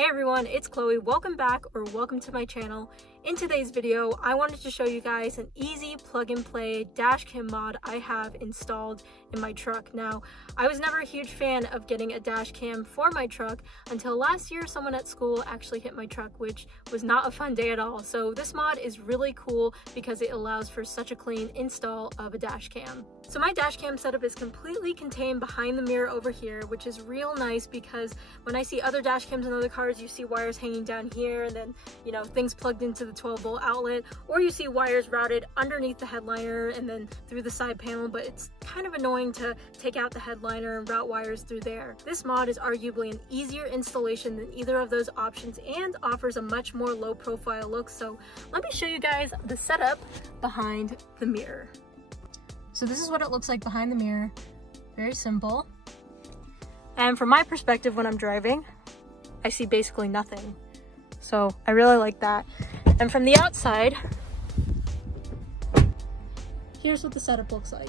Hey everyone, it's Chloe. Welcome back or welcome to my channel. In today's video, I wanted to show you guys an easy plug-and-play dash cam mod I have installed in my truck. Now, I was never a huge fan of getting a dash cam for my truck until last year someone at school actually hit my truck, which was not a fun day at all. So this mod is really cool because it allows for such a clean install of a dash cam. So my dash cam setup is completely contained behind the mirror over here, which is real nice because when I see other dash cams in other cars, you see wires hanging down here and then, you know, things plugged into the 12-volt outlet, or you see wires routed underneath the headliner and then through the side panel, but it's kind of annoying to take out the headliner and route wires through there. This mod is arguably an easier installation than either of those options and offers a much more low profile look. So let me show you guys the setup behind the mirror. So this is what it looks like behind the mirror. Very simple. And from my perspective when I'm driving, I see basically nothing. So I really like that. And from the outside, here's what the setup looks like.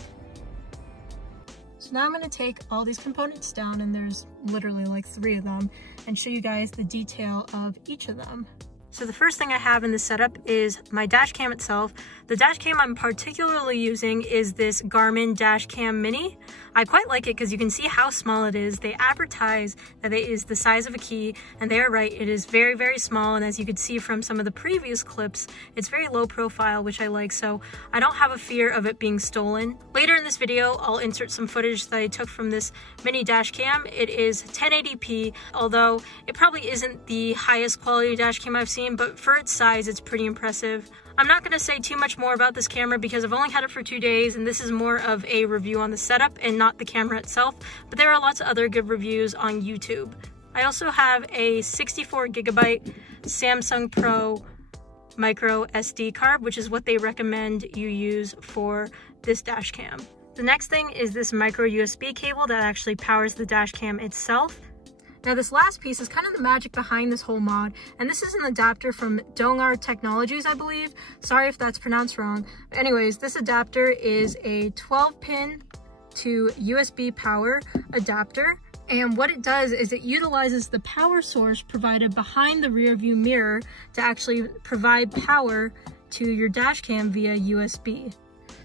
So now I'm going to take all these components down, and there's literally like 3 of them, and show you guys the detail of each of them. So the first thing I have in the setup is my dash cam itself. The dash cam I'm particularly using is this Garmin Dashcam Mini. I quite like it because you can see how small it is. They advertise that it is the size of a key, and they are right. It is very, very small, and as you could see from some of the previous clips, it's very low profile, which I like, so I don't have a fear of it being stolen. Later in this video, I'll insert some footage that I took from this mini dash cam. It is 1080p, although it probably isn't the highest quality dash cam I've seen, but for its size, it's pretty impressive. I'm not going to say too much more about this camera because I've only had it for 2 days, and this is more of a review on the setup and not the camera itself, but there are lots of other good reviews on YouTube. I also have a 64GB Samsung Pro micro SD card, which is what they recommend you use for this dash cam. The next thing is this micro USB cable that actually powers the dash cam itself. Now this last piece is kind of the magic behind this whole mod, and this is an adapter from Dong'ar Technologies, I believe. Sorry if that's pronounced wrong. Anyways, this adapter is a 12-pin to USB power adapter, and what it does is it utilizes the power source provided behind the rear view mirror to actually provide power to your dash cam via USB.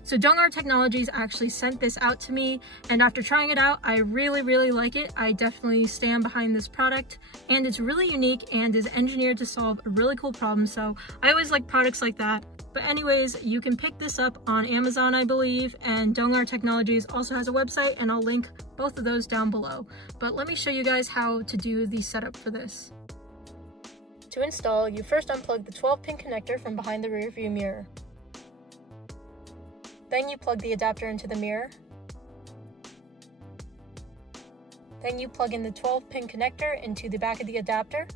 So Dong'ar Technologies actually sent this out to me, and after trying it out, I really like it. I definitely stand behind this product, and it's really unique and is engineered to solve a really cool problem, so I always like products like that. But anyways, you can pick this up on Amazon, I believe, and Dong'ar Technologies also has a website, and I'll link both of those down below. But let me show you guys how to do the setup for this. To install, you first unplug the 12-pin connector from behind the rear view mirror. Then you plug the adapter into the mirror. Then you plug in the 12-pin connector into the back of the adapter.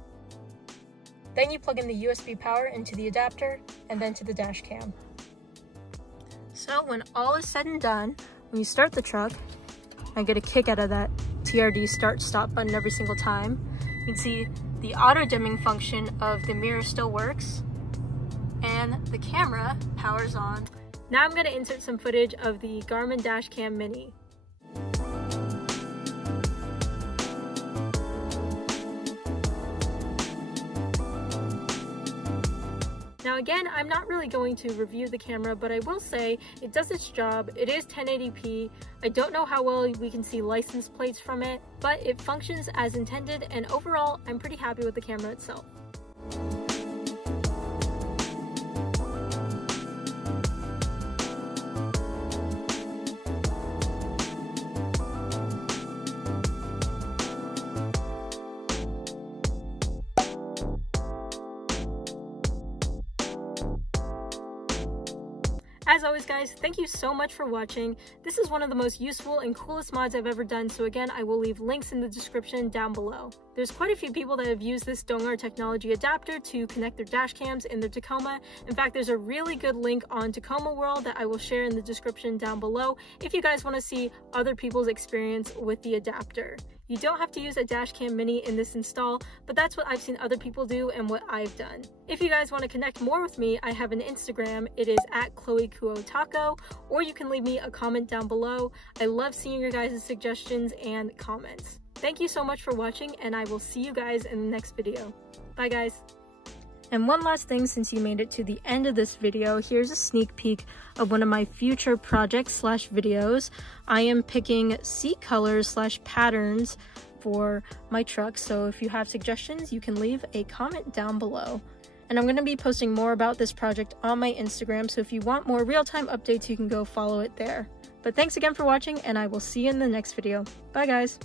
Then you plug in the USB power into the adapter and then to the dash cam. So when all is said and done, when you start the truck, I get a kick out of that TRD start stop button every single time. You can see the auto dimming function of the mirror still works, and the camera powers on. Now I'm going to insert some footage of the Garmin Dashcam Mini. Now again, I'm not really going to review the camera, but I will say it does its job. It is 1080p. I don't know how well we can see license plates from it, but it functions as intended, and overall, I'm pretty happy with the camera itself. As always guys, thank you so much for watching. This is one of the most useful and coolest mods I've ever done, so again, I will leave links in the description down below. There's quite a few people that have used this Dong'ar Technology adapter to connect their dash cams in their Tacoma. In fact, there's a really good link on Tacoma World that I will share in the description down below if you guys want to see other people's experience with the adapter. You don't have to use a Dashcam Mini in this install, but that's what I've seen other people do and what I've done. If you guys want to connect more with me, I have an Instagram. It is @ChloeKuoTaco, or you can leave me a comment down below. I love seeing your guys' suggestions and comments. Thank you so much for watching, and I will see you guys in the next video. Bye guys. And one last thing, since you made it to the end of this video, here's a sneak peek of one of my future projects / videos. I am picking seat colors / patterns for my truck, so if you have suggestions, you can leave a comment down below. And I'm going to be posting more about this project on my Instagram, so if you want more real-time updates, you can go follow it there. But thanks again for watching, and I will see you in the next video. Bye guys!